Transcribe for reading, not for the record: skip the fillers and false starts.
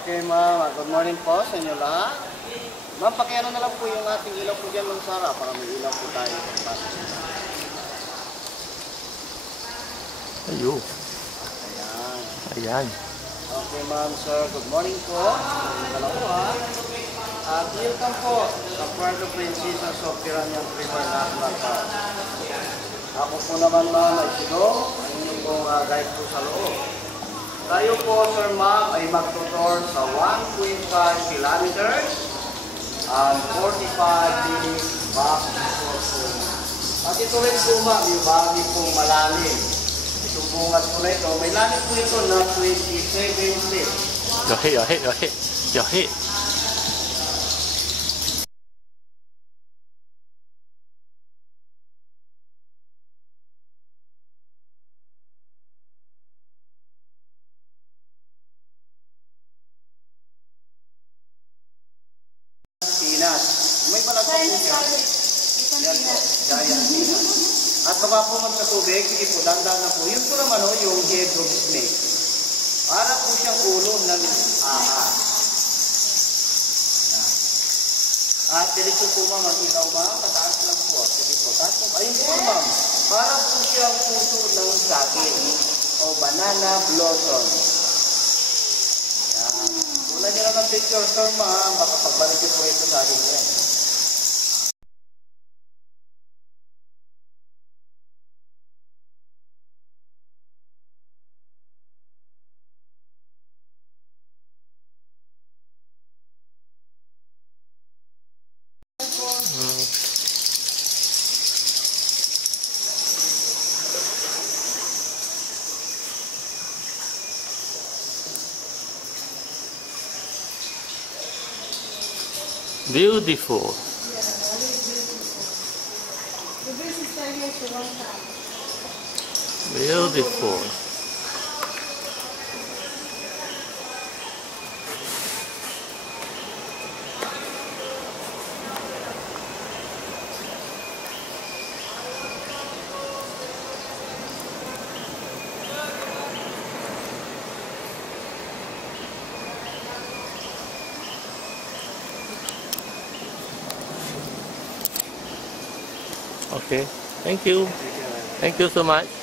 Okay, ma'am. Good morning po sa inyo lahat. Ma'am, pakiano na lang po yung ating ilaw po dyan, Ma'am Sara, para may ilaw po tayo. Ayo. Ayan. Ayan. Okay, ma'am, sir. Good morning po. Dalawa. Welcome po sa Puerto Princesa Soberania River National Park. Ako po naman, ma'am, ay Sidong. Ang inyong pong guide po sa loob. Tayo po, sir, ma'am, ay magtutor sa 1.5 kilometers and 45 minutes back to Porto. At ito rin po, ma'am, yung bagay pong malalim. Sumbungan po na ito. May lalim po ito na 27 feet. Your head. Pinas. May balat po siya. Yan po, giant pinas. At baba po sa tubig, sige po, dandan na po. Yun po naman yung head of snake. Para po siyang ulo ng ahas. Yan. At diretso po ma'am, ang ilaw ma'am, mataas lang po. Sige po, taas po. Ayun po ma'am, para po siyang puso ng saging o banana blossom. Yan. Tulad nyo lang ng picture, sir ma'am, baka pagbalik nyo po ito saging yan. Beautiful. Beautiful. Okay. Thank you. Thank you so much.